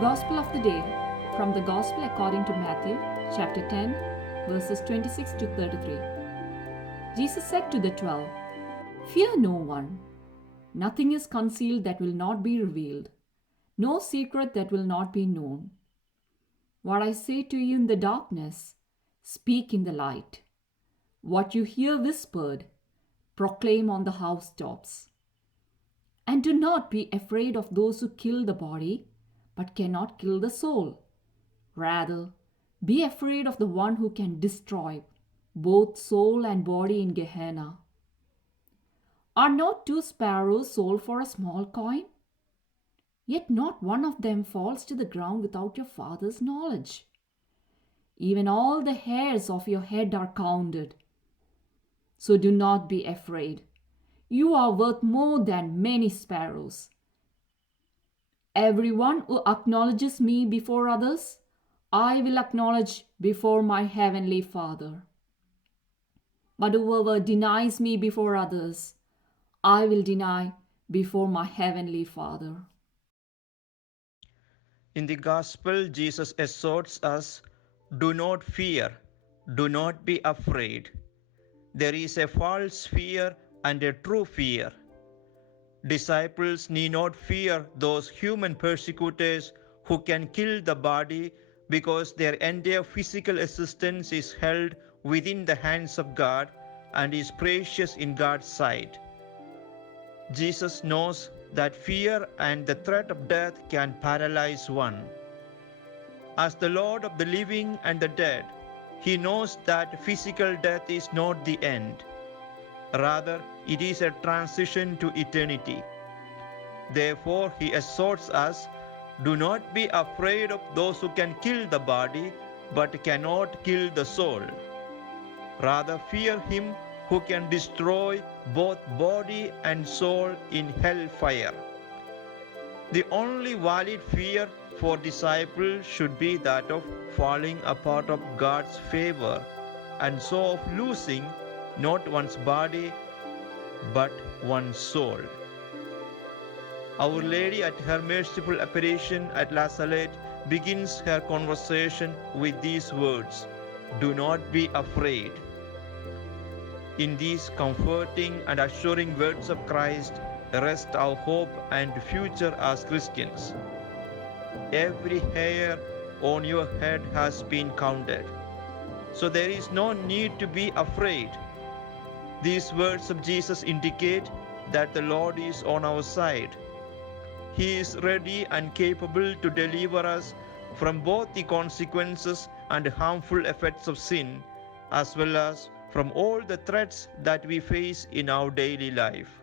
Gospel of the day from the Gospel according to Matthew, chapter 10, verses 26 to 33. Jesus said to the 12, "Fear no one. Nothing is concealed that will not be revealed, no secret that will not be known. What I say to you in the darkness, speak in the light. What you hear whispered, proclaim on the housetops. And do not be afraid of those who kill the body, but cannot kill the soul. Rather, be afraid of the one who can destroy both soul and body in Gehenna. Are not 2 sparrows sold for a small coin? Yet not one of them falls to the ground without your Father's knowledge. Even all the hairs of your head are counted. So do not be afraid. You are worth more than many sparrows. Everyone who acknowledges me before others, I will acknowledge before my heavenly Father. But whoever denies me before others, I will deny before my heavenly Father." In the Gospel, Jesus exhorts us, "Do not fear, do not be afraid." There is a false fear and a true fear. Disciples need not fear those human persecutors who can kill the body because their entire physical existence is held within the hands of God and is precious in God's sight. Jesus knows that fear and the threat of death can paralyze one. As the Lord of the living and the dead, he knows that physical death is not the end. Rather, it is a transition to eternity. Therefore, he exhorts us, "Do not be afraid of those who can kill the body, but cannot kill the soul. Rather, fear him who can destroy both body and soul in hellfire." The only valid fear for disciples should be that of falling apart of God's favor, and so of losing not one's body but one's soul. Our Lady at her merciful apparition at La Salette begins her conversation with these words, "Do not be afraid." In these comforting and assuring words of Christ rest our hope and future as Christians. Every hair on your head has been counted, so there is no need to be afraid. These words of Jesus indicate that the Lord is on our side. He is ready and capable to deliver us from both the consequences and harmful effects of sin, as well as from all the threats that we face in our daily life.